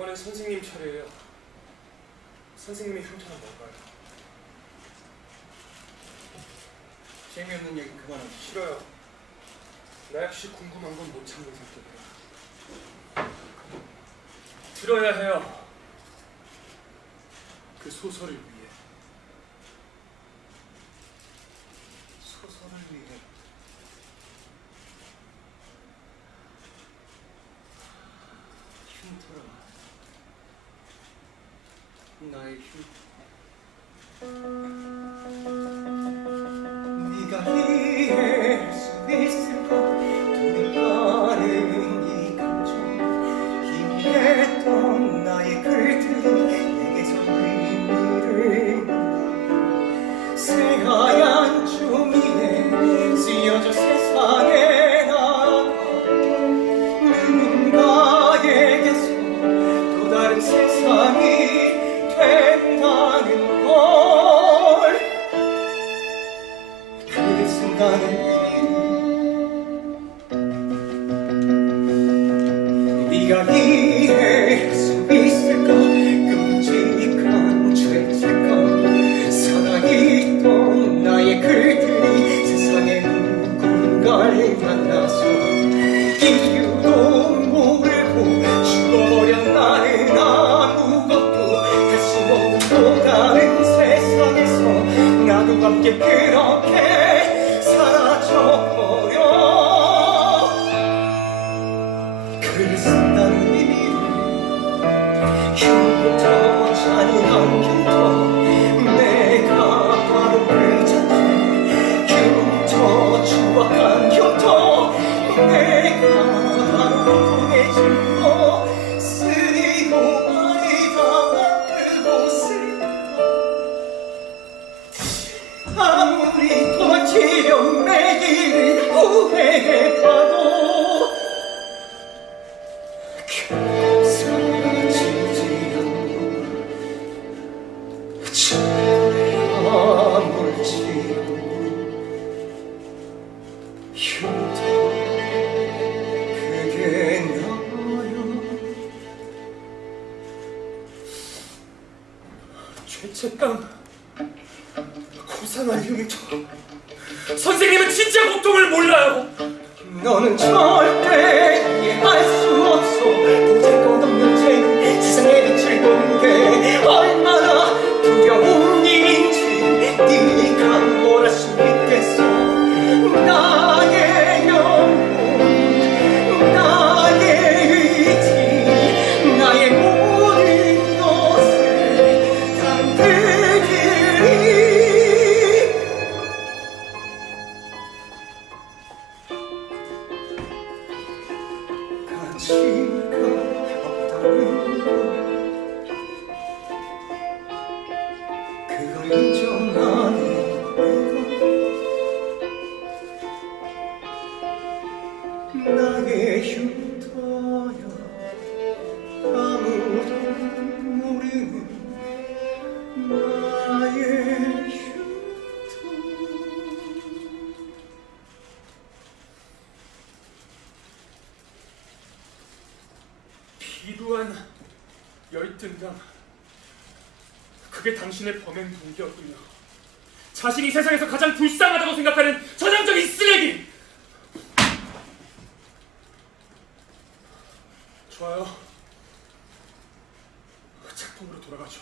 이번엔 선생님 차례예요. 선생님의 흉터는 뭔가요? 재미없는 얘기 그만하고 싫어요. 나 역시 궁금한 건 못 참는 성격이에요. 들어야 해요. 그 소설을 위해. 소설을 위해 흉터라 나의 흉 네가 이해할 수 있을까 두근거리는 이 감정. 희미했던 나의 글들이 내게서 의미를 새하 그 순간을 네가 이해할 수 있을까 끔찍한 죄책감 사랑이 있던 나의 글들이 세상에 누군가를 만나서 이유도 모르고 죽어버린 나는 아무것도 할 수 없는 또 다른 세상에서 나도 함께 그렇게 흉터 잔인한 흉터 죄책감, 고상한 흉터. 선생님은 진짜 고통을 몰라요. 너는 절대 가치가 없다는 걸 그걸 인정 비루한 열등감. 그게 당신의 범행 동기였군요. 자신이 세상에서 가장 불쌍하다고 생각하는 전형적인 쓰레기. 좋아요. 작품으로 돌아가죠.